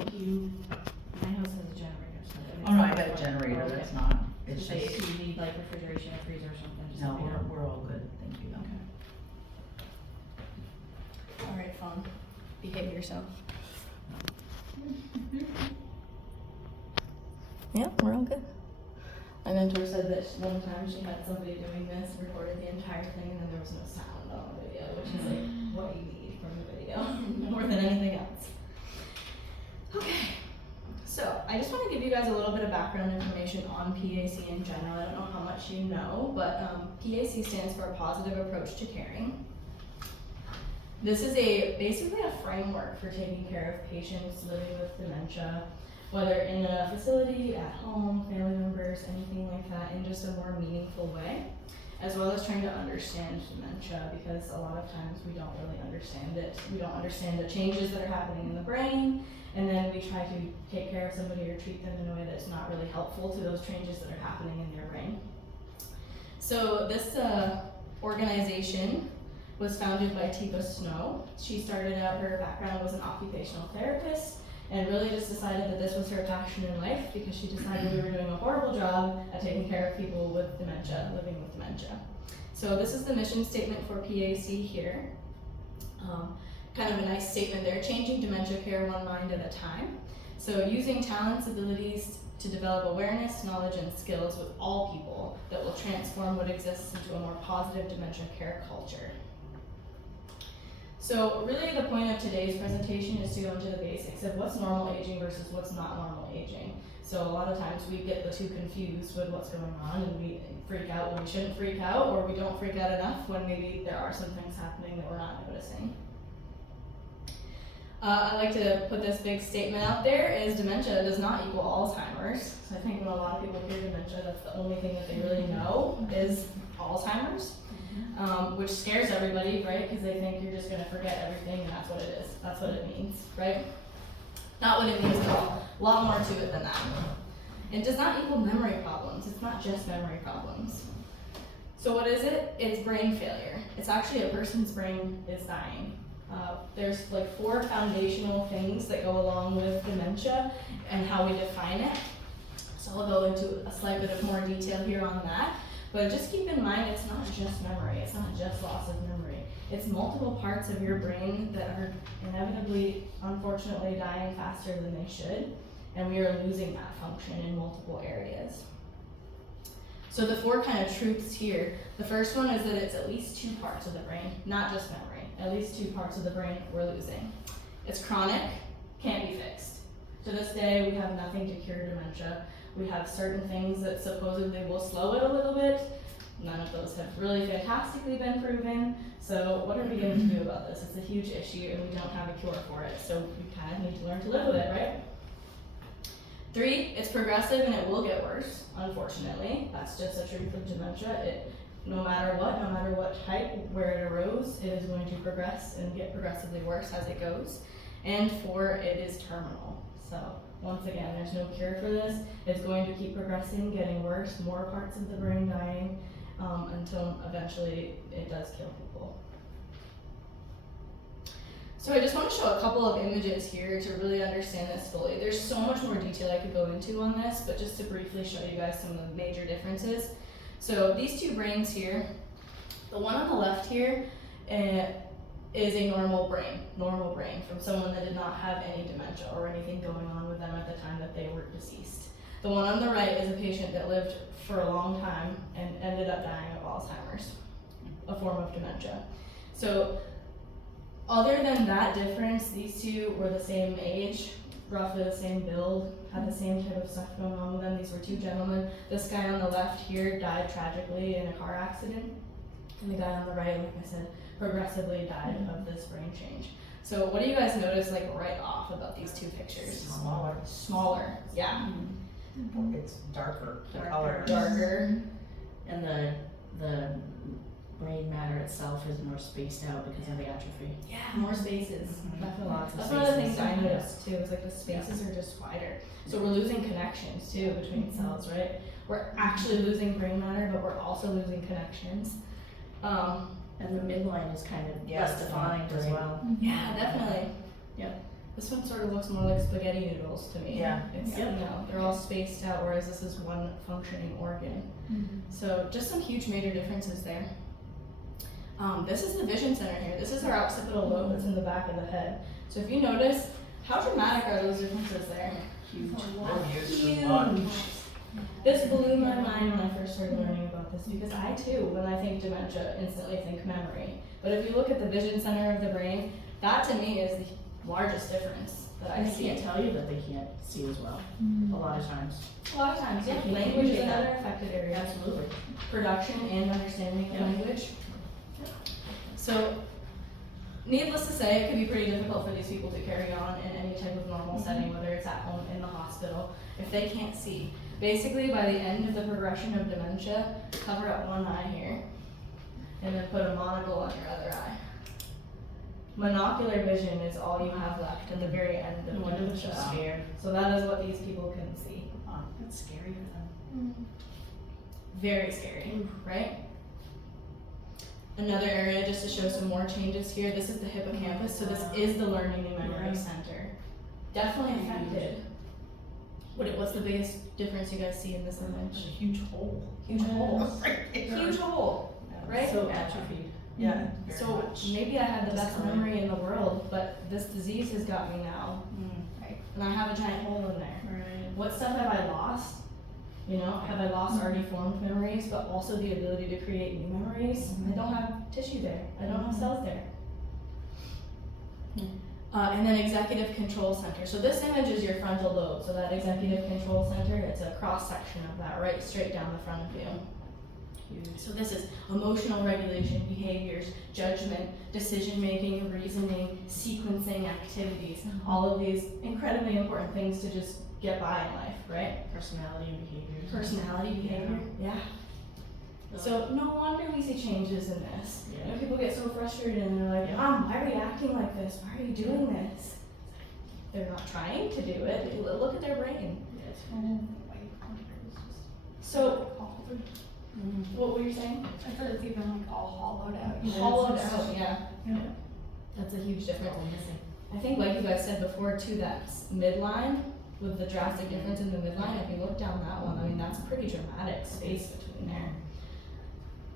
My house has a generator, so. Oh no, I got a generator, that's not, it's Say just, if you need like refrigeration or freezer or something, just no, let me know. we're all good, thank you. Okay. Alright, phone. Behave yourself. Yeah, we're all good. My mentor said that one time she had somebody doing this, recorded the entire thing, and then there was no sound on the video, which is like what you need from the video more than anything else. Okay, so I just want to give you guys a little bit of background information on PAC in general. I don't know how much you know, but PAC stands for Positive Approach to Caring. This is basically a framework for taking care of patients living with dementia, whether in a facility, at home, family members, anything like that, in just a more meaningful way, as well as trying to understand dementia, because a lot of times we don't really understand it. We don't understand the changes that are happening in the brain, and then we try to take care of somebody or treat them in a way that's not really helpful to those changes that are happening in their brain. So this organization was founded by Tiva Snow. She started out, her background was an occupational therapist, and really just decided that this was her passion in life because she decided we were doing a horrible job at taking care of people with dementia, living with dementia. So this is the mission statement for PAC here. Kind of a nice statement there, changing dementia care one mind at a time. So using talents, abilities to develop awareness, knowledge, and skills with all people that will transform what exists into a more positive dementia care culture. So really the point of today's presentation is to go into the basics of what's normal aging versus what's not normal aging. So a lot of times we get the two confused with what's going on, and we freak out when we shouldn't freak out, or we don't freak out enough when maybe there are some things happening that we're not noticing. I like to put this big statement out there, is dementia does not equal Alzheimer's. So I think when a lot of people hear dementia, that's the only thing that they really know is Alzheimer's. Which scares everybody, right? Because they think you're just going to forget everything, and that's what it is. That's what it means, right? Not what it means at all. A lot more to it than that. It does not equal memory problems. It's not just memory problems. So what is it? It's brain failure. It's actually a person's brain is dying. There's like 4 foundational things that go along with dementia and how we define it. So I'll go into a slight bit of more detail here on that. But just keep in mind, it's not just memory, it's not just loss of memory. It's multiple parts of your brain that are inevitably, unfortunately, dying faster than they should, and we are losing that function in multiple areas. So the 4 kind of truths here, the first one is that it's at least 2 parts of the brain, not just memory. At least 2 parts of the brain we're losing. It's chronic, can't be fixed. To this day, we have nothing to cure dementia. We have certain things that supposedly will slow it a little bit. None of those have really fantastically been proven. So what are we going to do about this? It's a huge issue and we don't have a cure for it. So we kind of need to learn to live with it, right? 3, it's progressive and it will get worse, unfortunately. That's just the truth of dementia. No matter what type, where it arose, it is going to progress and get progressively worse as it goes. And 4, it is terminal. So once again, there's no cure for this. It's going to keep progressing, getting worse, more parts of the brain dying, until eventually it does kill people. So I just want to show a couple of images here to really understand this fully. There's so much more detail I could go into on this, but just to briefly show you guys some of the major differences. So these 2 brains here, the one on the left here is a normal brain from someone that did not have any dementia or anything going on with them at the time that they were deceased. The one on the right is a patient that lived for a long time and ended up dying of Alzheimer's, a form of dementia. So other than that difference, these 2 were the same age, roughly the same build, had the same type of stuff going on with them. These were 2 gentlemen. This guy on the left here died tragically in a car accident, and the guy on the right, like I said, progressively died of this brain change. So what do you guys notice like right off about these 2 pictures? Smaller, yeah. It's darker, the color. Darker. And the brain matter itself is more spaced out because of the atrophy. Yeah, more spaces. Definitely. Lots of That's one of the spaces. things I noticed too, is like the spaces are just wider. So we're losing connections too between cells, right? We're actually losing brain matter, but we're also losing connections. And the midline is kind of Yeah, less it's defined not as great. well. Yeah, definitely. Yep. This one sort of looks more like spaghetti noodles to me. Yeah. It's, Yep. you know, they're all spaced out, whereas this is one functioning organ. So just some huge major differences there. This is the vision center here. This is our occipital lobe that's in the back of the head. So if you notice, how dramatic are those differences there? Huge. Huge. This blew my mind when I first started learning about this because I too, when I think dementia, instantly think memory. But if you look at the vision center of the brain, that to me is the largest difference that I And they see. can't tell you that they can't see as well, a lot of times. A lot of times, yeah. They can't Language is communicate that. another affected area. Absolutely. Production and understanding of Yeah. language. So, needless to say, it can be pretty difficult for these people to carry on in any type of normal setting, whether it's at home, in the hospital, if they can't see. Basically, by the end of the progression of dementia, cover up one eye here, and then put a monocle on your other eye. Monocular vision is all you have left at the very end of No wonder they're so dementia. scared. So that is what these people can see. That's scary for them. Very scary, right? Another area just to show some more changes here. This is the hippocampus, so this is the learning and memory Yeah. center. Definitely affected. What's the biggest difference you guys see in this There's a image? huge hole. Huge hole. Right there. Huge hole, right? So atrophied. Yeah, very So much. maybe I had the best Discolored. memory in the world, but this disease has got me now, Right. and I have a giant hole in there. Right. What stuff have I lost? You know, have I lost already formed memories, but also the ability to create new memories? I don't have tissue there. I don't have cells there. And then executive control center. So this image is your frontal lobe. So that executive control center, it's a cross section of that, right straight down the front of you. Huge. So this is emotional regulation, behaviors, judgment, decision making, reasoning, sequencing activities. All of these incredibly important things to just get by in life, right? Personality and behaviors. Personality, behavior, yeah. So no wonder we see changes in this. You know, people get so frustrated and they're like, Yeah. Mom, why are you acting like this? Why are you doing this? They're not trying to do it. Look at their brain. Yes. So, what were you saying? I thought it's even like all hollowed out. Hollowed out, yeah. Yeah. That's a huge difference. I think, like you guys said before, too, that midline with the drastic difference in the midline. If you look down that one, I mean, that's a pretty dramatic space between there.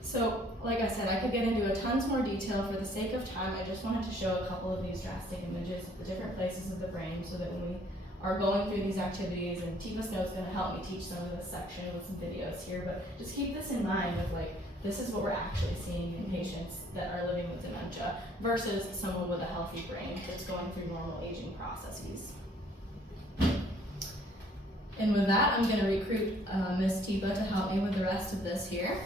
So, like I said, I could get into a tons more detail. For the sake of time, I just wanted to show a couple of these drastic images of the different places of the brain so that when we are going through these activities, and Tifa Snow's going to help me teach some of this section with some videos here, but just keep this in mind of like, this is what we're actually seeing in patients that are living with dementia versus someone with a healthy brain that's going through normal aging processes. And with that, I'm going to recruit Miss Tifa to help me with the rest of this here.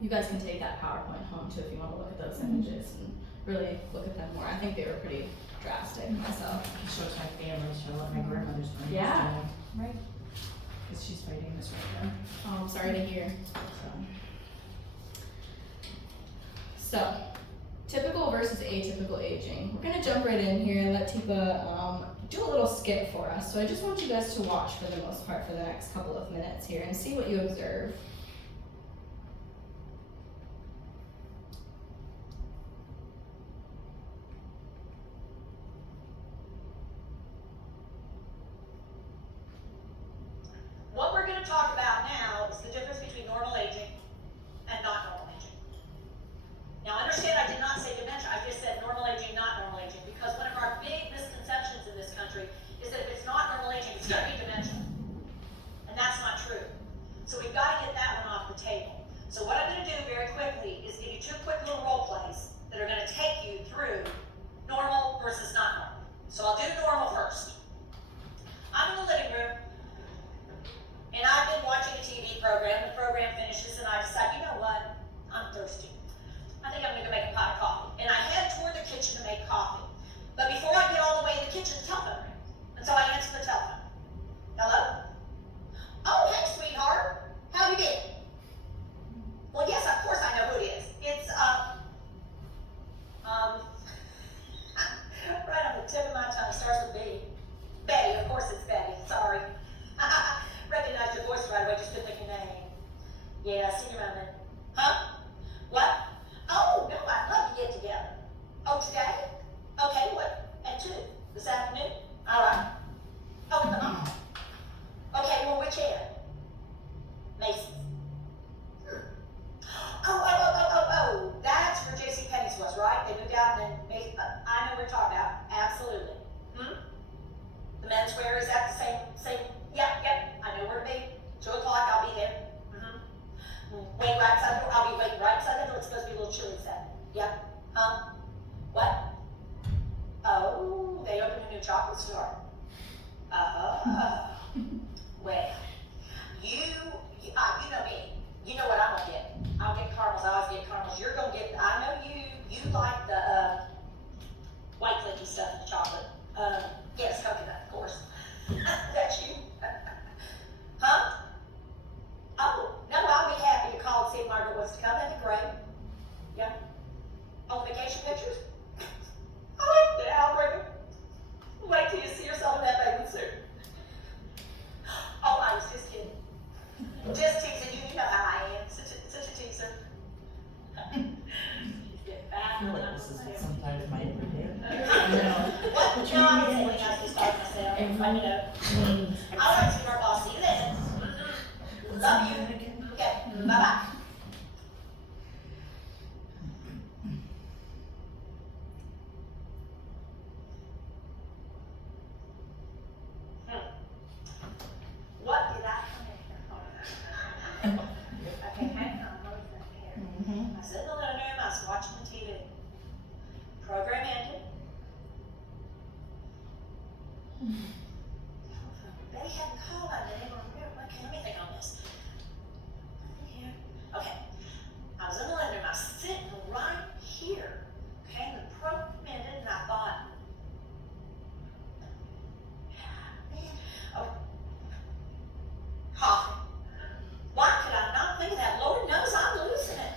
You guys can take that PowerPoint home too if you want to look at those images and really look at them more. I think they were pretty drastic myself. It shows my family, so what my grandmother's brain is Yeah. doing. Right. Because she's fighting this right now. Oh, I'm sorry to hear. So, typical versus atypical aging. We're gonna jump right in here and let Tifa do a little skit for us. So I just want you guys to watch for the most part for the next couple of minutes here and see what you observe. What we're going to talk about now is the difference between normal aging and not normal aging. Now understand I did not say dementia, I just said normal aging, not normal aging, because one of our big misconceptions in this country is that if it's not normal aging, it's going to be dementia. And that's not true. So we've got to get that chocolate store. Well, you know me. You know what I'm gonna get. I'll get caramels. I always get caramels. You're gonna get. I know you like the white flaky stuff in the chocolate. Yes, coconut, of course. That's you. Huh? Oh, no, I'll be happy to call and see if Margaret wants to come. That'd be great. Yeah. On vacation pictures? Oh, yeah, I'll bring them. Wait till you see yourself in that bathing suit. Oh, I was just kidding. Just teasing you. You know how I am. Such a teaser. Get back. I feel like this is sometimes my everyday. What? No, I'm just saying I just start myself. I know. All right, sweetheart, I'll see you then. Love you. Okay, bye-bye. What did I come in here for? Okay, hang on, what was that here? I was in the living room, I was watching the TV. Program ended. Betty hadn't called on the neighbor room. Okay, let me think on this. Nothing here. Okay. I was in the living room, I was sitting right here. Okay, and the program ended, and I thought, man, oh, coffee. Why could I not think of that? Lord knows I'm losing it.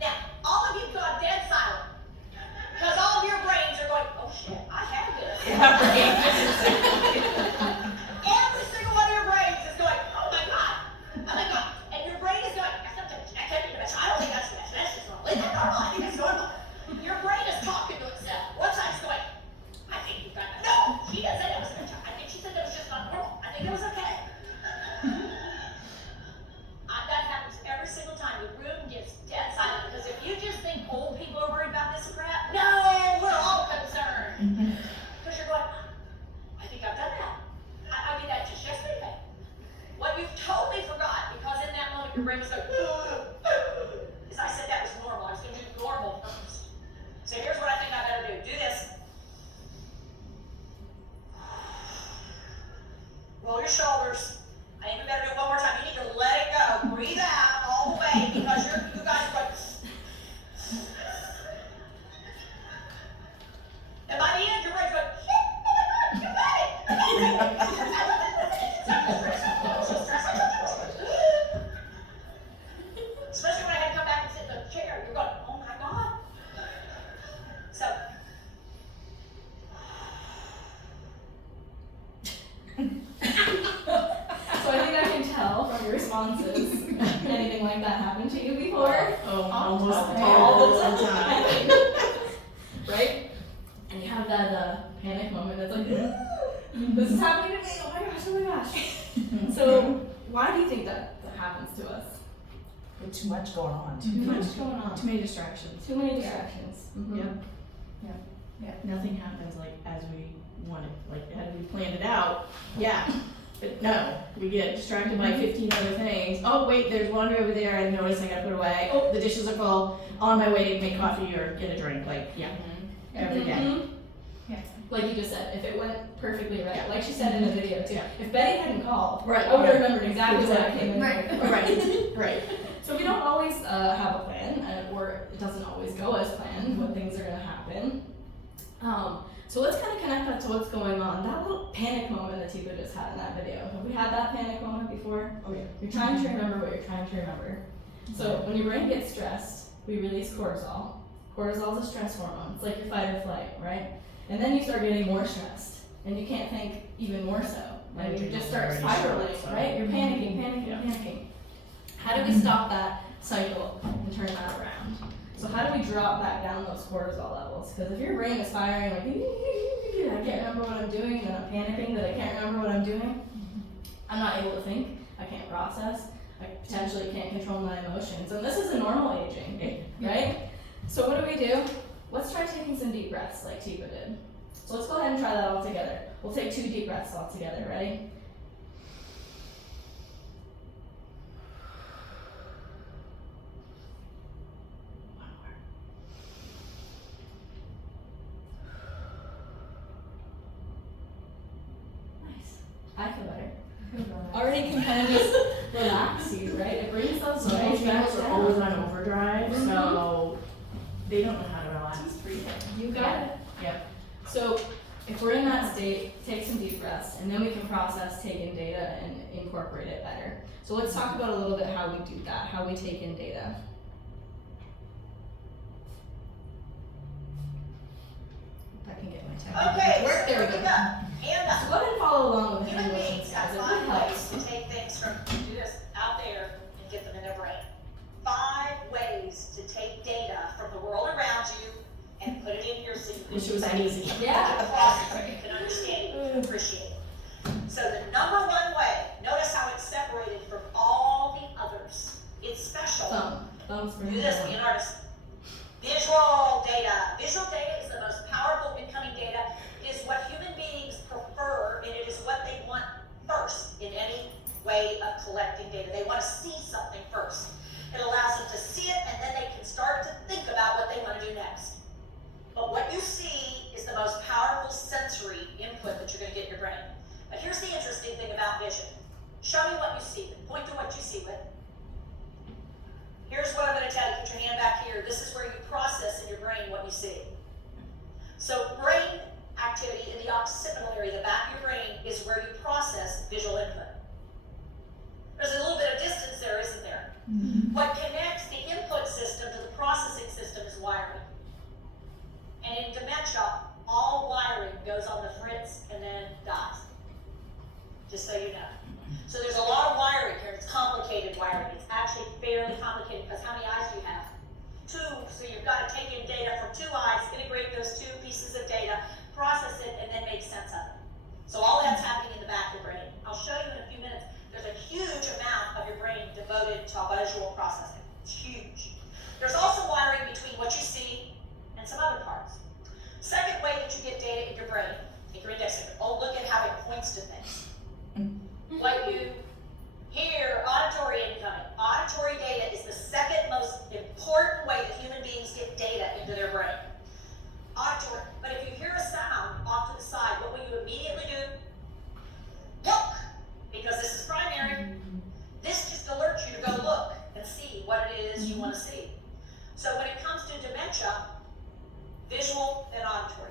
Now, all of you got dead silent. Because all of your brains are going, oh shit, I have this. Every single one of your brains is going, oh my God. And your brain is going, that can't be the best. I don't think that's the best. That's just normal. Is that normal? I think that's normal. Your brain is talking to itself. One side's going, I think you've got that. No, she didn't say that was a good job. I think she said that was just not normal. I think it was okay. That happens every single time. The room gets dead silent because if you just think old people are worried about this crap, no, we're all concerned. Because you're going, I think I've done that. I did that just yesterday. What you've totally forgot, because in that moment your brain was going, is I said that was normal. I was going to do normal first. So here's what I think I better do. Do this. Roll your shoulders. I think we better do it one more time. You need to let it go. Breathe out all the way because you guys are like. And by the end, your brain's going, shit, oh my God, you got it. Especially when I had to come back and sit in the chair. You're going, oh my God. So. So I think I can tell from your responses, anything like that happened to you before? Oh, almost all the the time. Right? And you have that panic moment that's like, this is happening to me, oh my gosh. So why do you think that happens to us? With too much going on. Too much going on. Too many distractions. Too many distractions. Mhm. Yep. Nothing happens like as we want it, like as we planned it out. Yeah. But no, we get distracted by 15 other things. Oh wait, there's laundry over there. I noticed I gotta put away. Oh, the dishes are full. On my way to make coffee or get a drink. Like every day. Mhm. Yeah. Like you just said, if it went perfectly right, like she said in the video too. If Betty hadn't called, Right. I would have remembered exactly what I Exactly. came in Right. for. Right. So we don't always have a plan, or it doesn't always go as planned when things are gonna happen. So let's kind of connect that to what's going on. That little panic moment that Tiba just had in that video. Have we had that panic moment before? Oh yeah. You're trying to remember what you're trying to remember. So when your brain gets stressed, we release cortisol. Cortisol is a stress hormone. It's like your fight or flight, right? And then you start getting more stressed, and you can't think even more so. And you just start spiraling, right? You're panicking. How do we stop that cycle and turn that around? So how do we drop back down those cortisol levels? Because if your brain is firing like, I can't remember what I'm doing, and then I'm panicking that I can't remember what I'm doing, I'm not able to think, I can't process, I potentially can't control my emotions. And this is a normal aging, right? So what do? Let's try taking some deep breaths like Tiba did. So let's go ahead and try that all together. We'll take 2 deep breaths all together, ready? already can kind of just relax you, right? It brings those Some those HVACs are always on down. overdrive, so they don't know how to relax. You got it. Yep. So if we're in that state, take some deep breaths, and then we can process, take in data, and incorporate it better. So let's talk about a little bit how we do that, how we take in data. If I can get my technique Okay, to work, so there we here go. we go. Hand So up. go ahead and follow along with Human me. beings have It 5 really ways helps. to take things from, do this, out there and get them in their brain. 5 ways to take data from the world around you and put it in here so you can Wish it was that easy. Yeah. process it, you can understand it, you can appreciate it. So the number 1 way, notice how it's separated from all the others. It's special. Thumbs for Do me. this, be an artist. Visual data. Visual data is the most powerful incoming data. It is what human beings prefer, and it is what they want first in any way of collecting data. They want to see something first. It allows them to see it, and then they can start to think about what they want to do next. But what you see is the most powerful sensory input that you're going to get in your brain. But here's the interesting thing about vision. Show me what you see with. Point to what you see with. Here's what I'm going to tell you. Put your hand back here. This is where you process in your brain what you see. So brain activity in the occipital area, the back of your brain, is where you process visual input. There's a little bit of distance there, isn't there? Mm-hmm. What connects the input system to the processing system is wiring. And in dementia, all wiring goes on the fritz and then dies. Just so you know. So there's a lot of wiring here. It's complicated wiring. It's actually fairly complicated because how many eyes do you have? 2. So you've got to take in data from 2 eyes, integrate those 2 pieces of data, process it, and then make sense of it. So all that's happening in the back of the brain. I'll show you in a few minutes. There's a huge amount of your brain devoted to visual processing. It's huge. There's also wiring between what you see and some other parts. Second way that you get data in your brain, take your index finger. Oh, look at how it points to things. What you hear, auditory incoming. Auditory data is the second most important way that human beings get data into their brain. Auditory. But if you hear a sound off to the side, what will you immediately do? Look! Because this is primary. This just alerts you to go look and see what it is you want to see. So when it comes to dementia, visual and auditory.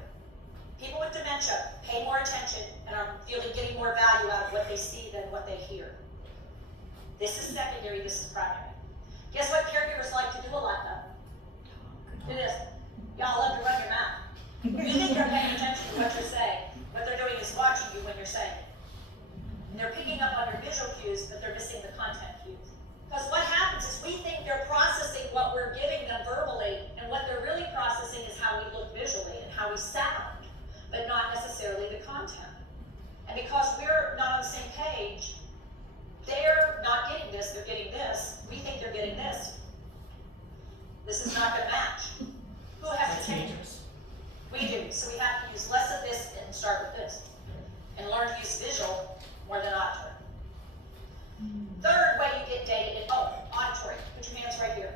People with dementia pay more attention and are getting more value out of what they see than what they hear. This is secondary, this is primary. Guess what caregivers like to do a lot though? Do this. Y'all love to run your mouth. You think they're paying attention to what you're saying. What they're doing is watching you when you're saying it. And they're picking up on your visual cues, but they're missing the content cues. Because what happens is we think they're processing what we're giving them verbally, and what they're really processing is how we look visually and how we sound, but not necessarily the content. And because we're not on the same page, they're not getting this, they're getting this. We think they're getting this. This is not going to match. Who has to change it? We do. So we have to use less of this and start with this. And learn to use visual more than auditory. Third way you get data is, auditory. Put your hands right here.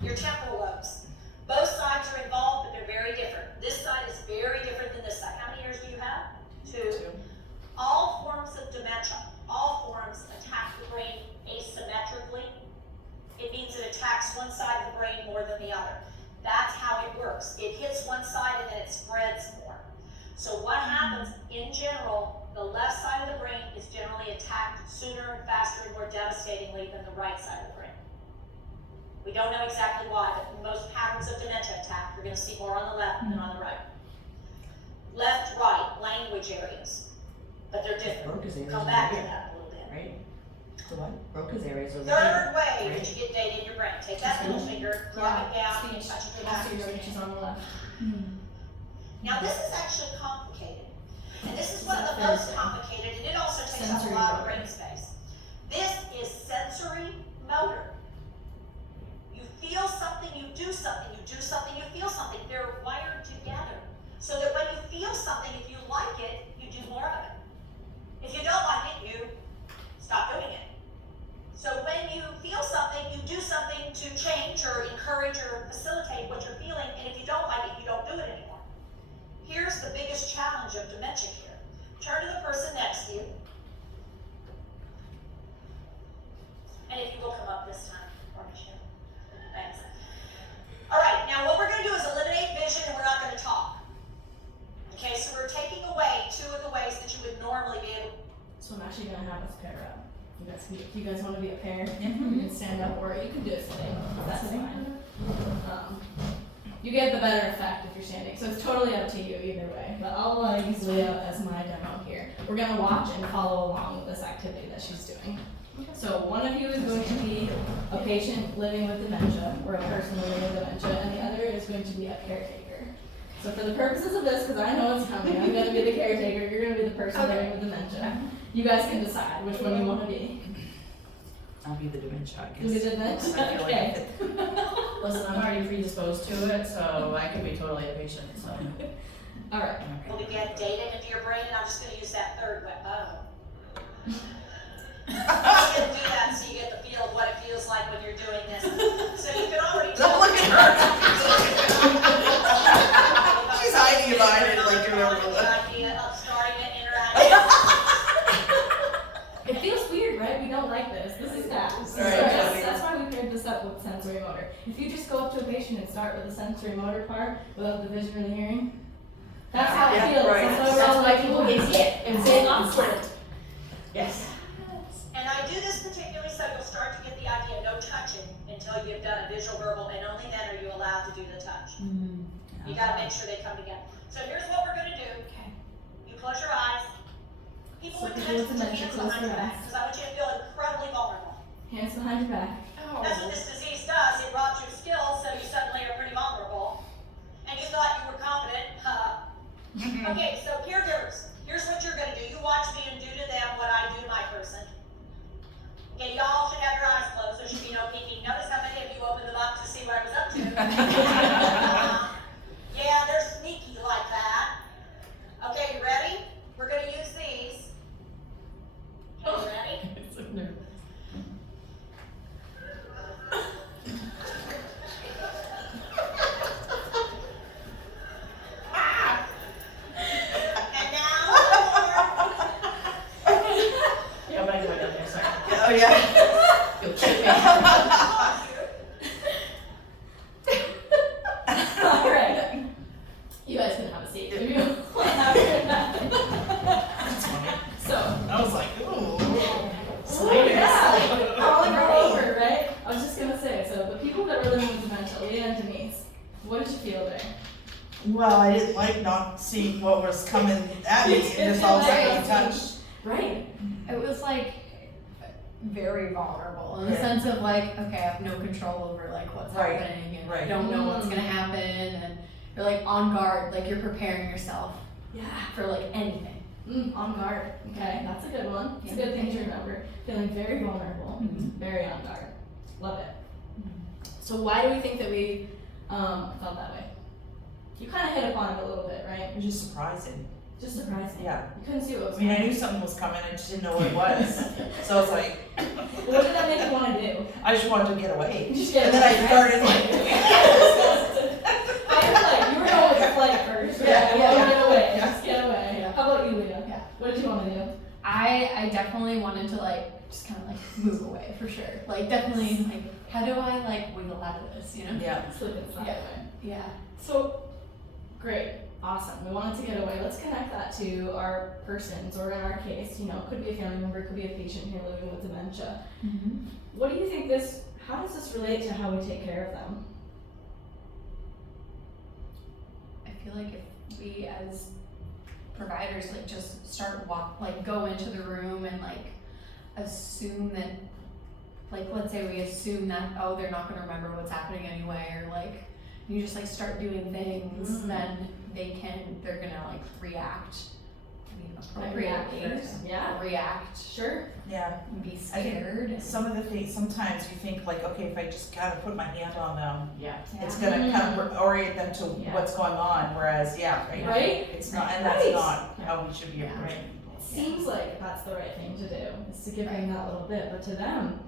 Your temporal lobes. Both sides are involved, but they're very different. This side is very different than this side. How many ears do you have? 2. All forms of dementia, all forms attack the brain asymmetrically. It means it attacks one side of the brain more than the other. That's how it works. It hits one side and then it spreads more. So what happens in general, the left side of the brain is generally attacked sooner and faster and more devastatingly than the right side of the brain. We don't know exactly why, but most patterns of dementia attack, you're going to see more on the left than on the right. Left, right, language areas, but they're different. Broca's areas Come over back to here, that a little bit. right? The what? Broca's areas over Third here. way right? that you get data in your brain, take that middle finger, drop it down, and touch it to the back of your Which is hand. on the left. Now this is actually complicated. And this is one of the most complicated, and it also takes up a Sensory lot of motor. brain space. This is sensory motor. You feel something, you do something, you do something, you feel something. They're wired together. So that when you feel something, if you like it, you do more of it. If you don't like it, you stop doing it. So when you feel something, you do something to change or encourage or facilitate what you're feeling, and if you don't like it, you don't do it anymore. Here's the biggest challenge of dementia care. Turn to the person next to you. If you guys wanna be a pair, you can stand up, or you can do it sitting, that's fine. You get the better effect if you're standing, so it's totally up to you either way, but I'll use Leah as my demo here. We're gonna watch and follow along with this activity that she's doing. So one of you is going to be a patient living with dementia, or a person living with dementia, and the other is going to be a caretaker. So for the purposes of this, because I know it's coming, I'm gonna be the caretaker, you're gonna be the person living with dementia. You guys can decide which one you wanna be. I'll be the dementia, I You be guess. the dementia, I feel like okay. Listen, I'm already predisposed to it, so I can be totally a patient, so. Alright, Will be getting data into your brain, and I'm just gonna use that third one. Oh. I'm just gonna do that so you get the feel of what it feels like when you're doing this. So you can already tell. Don't look at her. She's hiding behind it like you're never The gonna. idea of starting an interactive. it feels weird, right? We don't like this. This is bad. Right, So totally. that's why we paired this up with sensory motor. If you just go up to a patient and start with the sensory motor part without the vision or the hearing, that's how it Yeah, feels. right. That's That's why why people can see it and say awkward. Yes. And I do this particularly so you'll start to get the idea, no touching until you've done a visual, verbal, and only then are you allowed to do the touch. You gotta make sure they come together. So here's what we're gonna do. You close your eyes. People So with people with dementia, dementia, put your hands close behind their your back, eyes. because I want you to feel incredibly vulnerable. Hands behind your back. That's what this disease does. It robs your skills, so you suddenly are pretty vulnerable. And you thought you were confident. Okay, so caregivers, here's what you're gonna do. You watch me and do to them what I do to my person. Okay, y'all should have your eyes closed. There should be no peeking. Notice how many of you opened them up to see what I was up to. Yeah, they're sneaky like that. Okay, you ready? We're gonna use these. Okay, you ready? I'm so nervous. And now, one Yeah, I'm gonna go down there, sorry. Oh, yeah. You'll kick me. Alright. You guys can have a seat. If you want to have your That's funny. So, I was like, ooh. yeah, crawling all over, right? I was just gonna say, so the people that were living with dementia, Leah and Denise, what did you feel there? Well, I didn't like not seeing what was coming at me, and just all of a sudden you touch. Right. It was like very vulnerable in the Yeah. sense of like, okay, I have no control over like what's Right, happening and right. I don't know what's gonna happen and you're like on guard, like you're preparing yourself Yeah. for like anything. On guard. Okay, that's a good one. It's a Yeah. good thing to remember. Feeling very vulnerable, very on guard. Love it. So why do we think that we felt that way? You kind of hit upon it a little bit, right? It was just surprising. Just surprising. Yeah. You couldn't see what was I mean, I coming. knew something was coming, I just didn't know what it was. So I was like, What did that make you want to do? I just wanted to get away. Just get And then I away, right? started like, Fight or flight. You were going with flight first. Right? Yeah, yeah, yeah. Get away. Yeah. Just get away. Yeah. How about you, Leah? Yeah. What did you want to do? I definitely wanted to like just kind of like move away for sure. Like definitely like how do I like wiggle out of this, you know? yeah. Sleep inside Yeah. away. Yeah. So, great, awesome. We wanted to get away. Let's connect that to our persons, or in our case, you know, could be a family member, could be a patient here living with dementia. What do you think how does this relate to how we take care of them? I feel like if we as providers like just start go into the room and like assume that like let's say we assume that oh they're not gonna remember what's happening anyway or like you just like start doing things then they're gonna like react appropriately first. Yeah. react Sure. Yeah. and be I think scared and- some of the things, sometimes you think like, okay, if I just kind of put my hand on them, Yeah. it's gonna kind of orient them to Yeah. what's going on, whereas, yeah, right? Right? It's not, and that's Right. not how we should be Yeah. approaching people. It seems like that's the right thing to do, is to give them that little bit, but to them,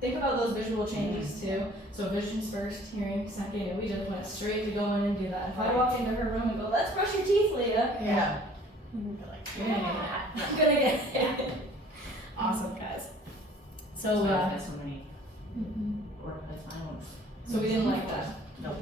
think about those visual changes too. So vision's first, hearing second, and we just went straight to go in and do that. If I walk into her room and go, let's brush your teeth, Leah, Yeah. You're like, you're gonna get that. I'm gonna get it. Awesome, guys. So, That's so many work life balance. so we didn't like that. Nope.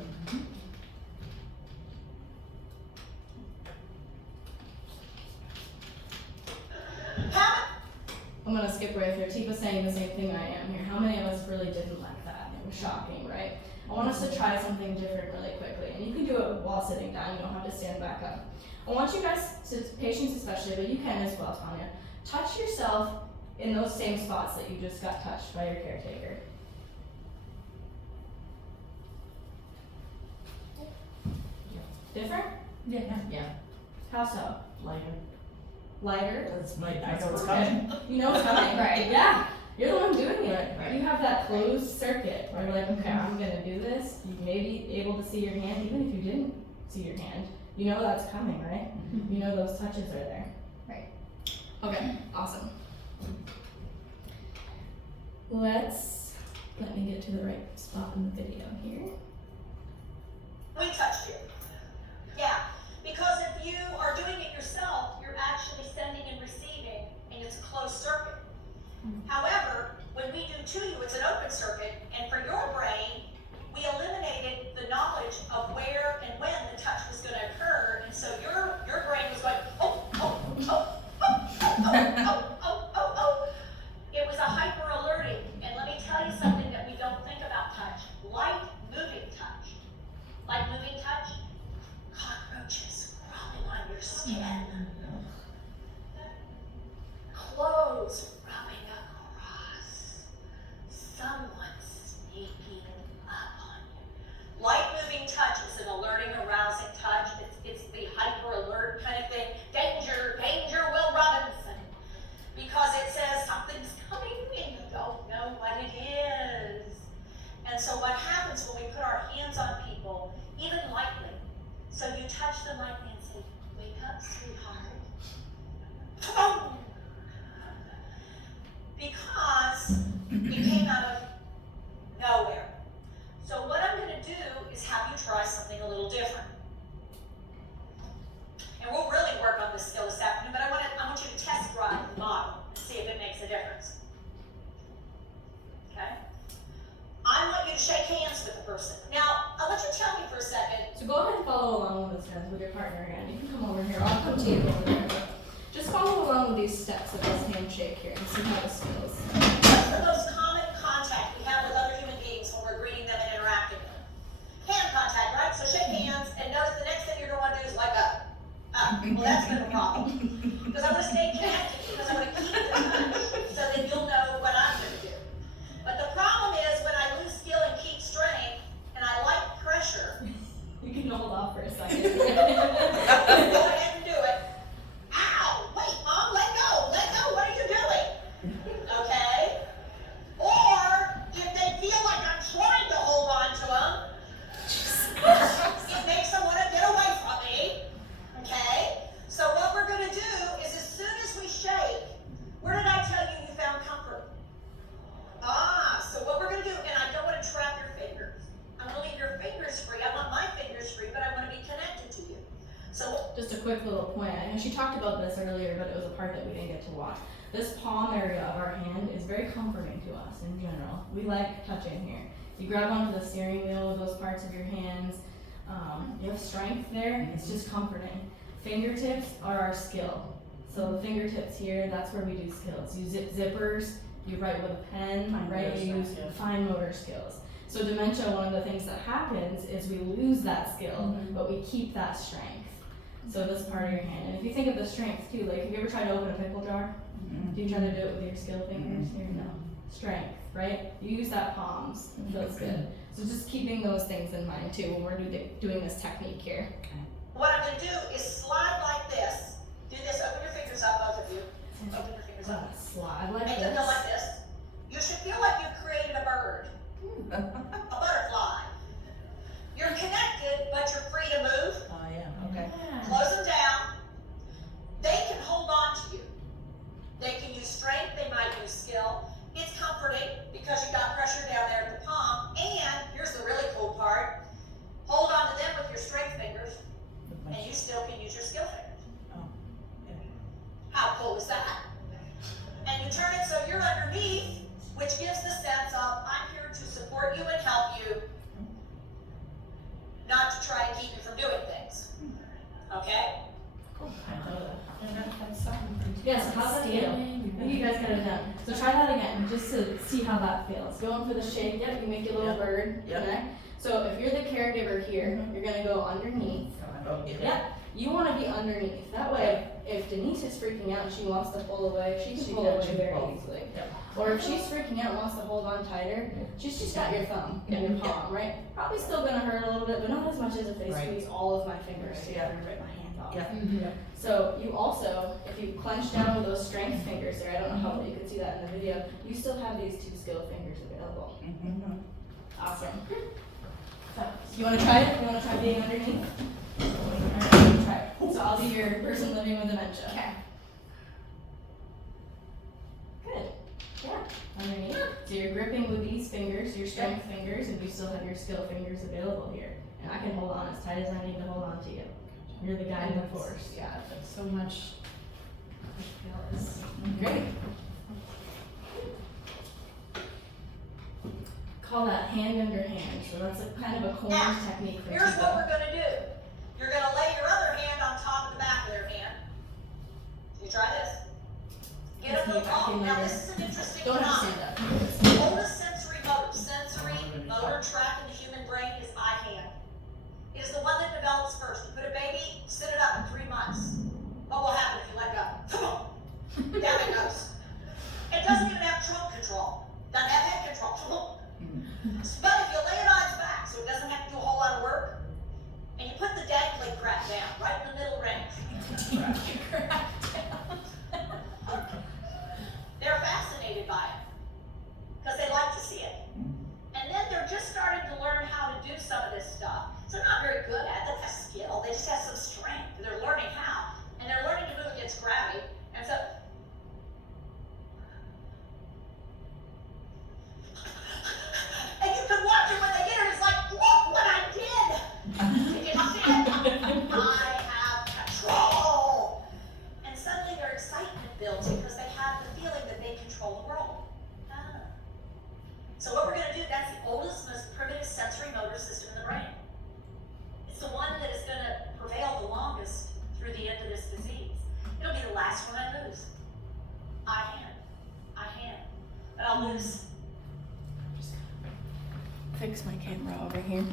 I'm gonna skip right through. Tifa's saying the same thing I am here. How many of us really didn't like that? It was shocking, right? I want us to try something different really quickly, and you can do it while sitting down. You don't have to stand back up. I want you guys, to patients especially, but you can as well, Tanya, touch yourself in those same spots that you just got touched by your caretaker. Different? Yeah. How so? Lighter? That's my, I know it's Okay. coming. You know it's coming. Right. Yeah. You're the one doing it. Right. You have that closed circuit where you're like, okay, I'm gonna do this. You may be able to see your hand, even if you didn't see your hand. You know that's coming, right? You know those touches are there. Right. Okay, awesome. Let me get to the right spot in the video here. We touched you. Yeah, because if you are doing it yourself, you're actually sending and receiving, and it's a closed circuit. However, when we do to you, it's an open circuit, and for your brain, we eliminated the knowledge of where and when the touch was going to occur, and so your brain was going, oh, oh, oh, oh, oh, oh, oh, oh, oh. It was a hyper alerting, and let me tell you something that we don't think about touch. Light moving touch. Light moving touch. Cockroaches crawling on your skin. Clothes rubbing across. Someone sneaking up on you. Light moving touch is an alerting, arousing touch. It's the hyper alert kind of thing. Danger, danger, Will Robinson. Because it says something's coming and you don't know what it is. And so what happens when we put our hands on people, even lightly, so you touch them lightly and say, wake up, sweetheart. Boom! Because it came out of nowhere. So what I'm going to do is have you try something a little different. And we'll really work on this skill this afternoon, but I want you to test drive the model and see if it makes a difference. Okay? I want you to shake hands with the person. Now, I'll let you tell me for a second. So go ahead and follow along with this, guys, with your partner again. You can come over here. I'll come to you over there. Just follow along with these steps of this handshake here and see how this feels. What's the most common contact we have with other human beings when we're greeting them and interacting with them? Hand contact, right? So shake hands, and notice the next thing you're going to want to do is leg up. Well, that's been a problem. Because I want to stay connected, because I want to keep the touch, so that you'll know what I'm going to do. But the problem is when I lose skill and keep strength, and I like pressure, You can hold off for a second. go ahead and do it. Ow! Wait, Mom, let go! Let go! What are you doing? Okay? Or, if they feel like I'm trying to hold on to them, it makes them want to get away from me. Okay? So what we're going to do is as soon as we shake, where did I tell you found comfort? So what we're going to do, and I don't want to trap your fingers. I want to leave your fingers free. I want my fingers free, but I want to be connected to you. So Just a quick little point. I know she talked about this earlier, but it was a part that we didn't get to watch. This palm area of our hand is very comforting to us in general. We like touching here. You grab onto the steering wheel with those parts of your hands. You have strength there. It's just comforting. Fingertips are our skill. So the fingertips here, that's where we do skills. You zip zippers. You write with a pen. You use fine motor skills. So dementia, one of the things that happens is we lose that skill, but we keep that strength. So this part of your hand. And if you think of the strength too, like have you ever tried to open a pickle jar? Do you try to do it with your skill fingers here? No. Strength, right? You use that palms. It feels good. So just keeping those things in mind too when we're doing this technique here. what I'm going to do is slide like this. Do this. Open your fingers up, both of you. Open your fingers up. Slide like Make them feel like this. You should feel like you've created a bird. A butterfly. You're connected, but you're free to move. Oh, yeah, okay. Close them down. They can hold on to you. They can use strength, they might use skill. It's comforting because you've got pressure down there at the palm. And here's the really cool part. Hold on to them with your strength fingers, and you still can use your skill fingers. Oh, yeah. How cool is that? And you turn it so you're underneath, which gives the sense of, I'm here to support you and help you, not to try to keep you from doing things. Okay? Yes, how's that feel? think you guys got it done. So try that again, just to see how that feels. Going for the shake, yep, you make your little Yep. bird, Yep. connect. So if you're the caregiver here, you're gonna go underneath. Oh, yeah. Yeah, you wanna be underneath. That way, if Denise is freaking out and she wants to pull away, she She can pull can, away she can very pull. easily. Yep. Or if she's freaking out and wants to hold on tighter, she's just got your thumb and your palm, right? Probably still gonna hurt a little bit, but not as much as if they Right. squeeze all of my fingers Right, together and rip my hand off. Yeah. So you also, if you clench down with those strength fingers there, I don't know how well you can see that in the video, you still have these 2 skill fingers available. Mhm. Awesome. So, you wanna try it? You wanna try being underneath? Alright, try it. So I'll be your person living with dementia. Okay. Good. Yeah, underneath. So you're gripping with these fingers, your strength fingers, and you still have your skill fingers available here. And I can hold on as tight as I need to hold on to you. You're the guiding force. Yeah, that's so much. I feel is Great. Call that hand under hand. So that's a kind of a corner technique for Here's what people. we're gonna do. You're gonna lay your other hand on top of the back of their hand. You try this. Get Just a knee little back in calm. Now there. this is an interesting Don't have to phenomenon. stand up. The oldest sensory motor track in the human brain is eye hand. It is the one that develops first. You put a baby, sit it up in 3 months. What will happen if you let go? Down it goes. It doesn't even have trunk control. Doesn't have head control. But if you lay it on its back, so it doesn't have to do a whole lot of work, and you put the dangly crap down, right in the middle range. They're fascinated by it, because they like to see it. And then they're just starting to learn how to do some of this stuff. So they're not very good at it, they don't have skill, they just have some strength, and they're learning how. And they're learning to move against gravity, and so and you can watch it when they get her, it's like, look what I did! Did you see it? I have control! And suddenly their excitement builds because they have the feeling that they control the world. Ah. So what we're gonna do, that's the oldest, most primitive sensory motor system in the brain. It's the one that is gonna prevail the longest through the end of this disease. It'll be the last one I lose. I hand. But I'll lose. Fix my camera over here.